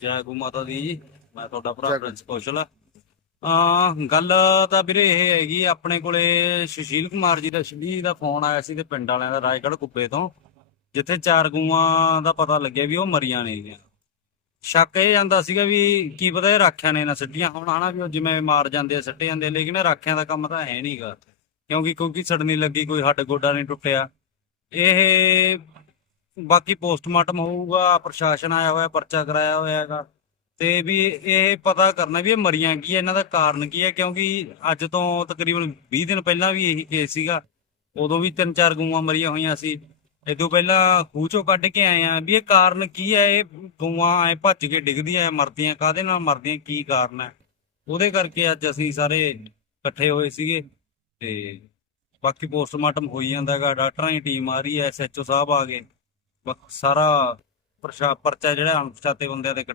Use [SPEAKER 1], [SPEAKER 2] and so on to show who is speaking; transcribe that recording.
[SPEAKER 1] ਜੈ ਗੂ ਮਾਤਾ ਦੀ ਜੀ। ਮੈਂ ਤੁਹਾਡਾ ਭਰਾ। ਪ੍ਰਿੰਸ ਕੌਸ਼ਲ ਆ। ਗੱਲ ਤਾਂ ਵੀਰੇ ਇਹ ਹੈਗੀ ਆਪਣੇ ਕੋਲੇ ਸੁਸ਼ੀਲ ਕੁਮਾਰ ਜੀ ਦਾ ਸ਼ਬੀ ਦਾ ਫੋਨ ਆਇਆ ਸੀ ਤੇ ਪਿੰਡ ਵਾਲਿਆਂ ਦਾ ਰਾਏਗੜ੍ਹ ਕੁੱਬੇ ਤੋਂ। ਜਿੱਥੇ ਚਾਰ ਗੂਆਂ ਦਾ ਪਤਾ ਲੱਗਿਆ ਵੀ ਉਹ ਮਰੀਆਂ ਨੇ। ਗੀਆਂ ਸ਼ੱਕ ਇਹ ਜਾਂਦਾ ਸੀਗਾ ਵੀ ਕੀ ਪਤਾ ਇਹ ਰਾਖਿਆਂ ਨੇ ਨਾ ਸੱਟੀਆਂ ਹੁਣ ਹਨਾ ਵੀ ਉਹ ਜਿਵੇਂ ਮਾਰ ਜਾਂਦੇ ਆ ਸੱਟੇ ਜਾਂਦੇ ਲੇਕਿਨ ਰਾਖਿਆਂ ਦਾ ਕੰਮ ਤਾਂ ਹੈ ਨਹੀਂਗਾ ਕਿਉਂਕਿ ਕੋਈ ਸੜ ਨਹੀਂ ਲੱਗੀ ਕੋਈ ਹੱਡ ਗੋਡਾ ਨਹੀਂ ਟੁੱਟਿਆ। ਇਹ ਬਾਕੀ ਪੋਸਟਮਾਰਟਮ ਹੋਊਗਾ, ਪ੍ਰਸ਼ਾਸਨ ਆਇਆ ਹੋਇਆ, ਪਰਚਾ ਕਰਾਇਆ ਹੋਇਆ ਹੈਗਾ ਤੇ ਵੀ ਇਹ ਪਤਾ ਕਰਨਾ ਵੀ ਇਹ ਮਰੀਆਂ ਕੀ ਹੈ ਇਹਨਾਂ ਦਾ ਕਾਰਨ ਕੀ ਹੈ ਕਿਉਂਕਿ ਅੱਜ ਤੋਂ ਤਕਰੀਬਨ 20 ਦਿਨ ਪਹਿਲਾਂ ਵੀ ਇਹੀ ਕੇਸ ਸੀਗਾ। ਉਦੋਂ ਵੀ ਤਿੰਨ ਚਾਰ ਗਊਆਂ ਮਰੀਆਂ ਹੋਈਆਂ ਸੀ। ਇਦੋਂ ਪਹਿਲਾਂ ਖੂਹ ਚੋਂ ਕੱਢ ਕੇ ਆਏ ਆ ਵੀ ਇਹ ਕਾਰਨ ਕੀ ਹੈ ਇਹ ਗਊਆਂ ਐ ਭੱਜ ਕੇ ਡਿੱਗਦੀਆਂ ਮਰਦੀਆਂ, ਕਾਹਦੇ ਨਾਲ ਮਰਦੀਆਂ, ਕੀ ਕਾਰਨ ਹੈ ਉਹਦੇ ਕਰਕੇ ਅੱਜ ਅਸੀਂ ਸਾਰੇ ਇਕੱਠੇ ਹੋਏ ਸੀਗੇ ਤੇ ਬਾਕੀ ਪੋਸਟਮਾਰਟਮ ਹੋਈ ਜਾਂਦਾ ਹੈਗਾ ਡਾਕਟਰਾਂ ਦੀ ਟੀਮ ਆ ਰਹੀ ਹੈ ਐਸਐਚਓ ਸਾਹਿਬ ਆ ਗਏ। ਸਾਰਾ ਪਰਚਾ ਜਿਹੜਾ ਅਣਪਛਾਤੇ ਬੰਦਿਆਂ ਤੇ ਕੱਟਾ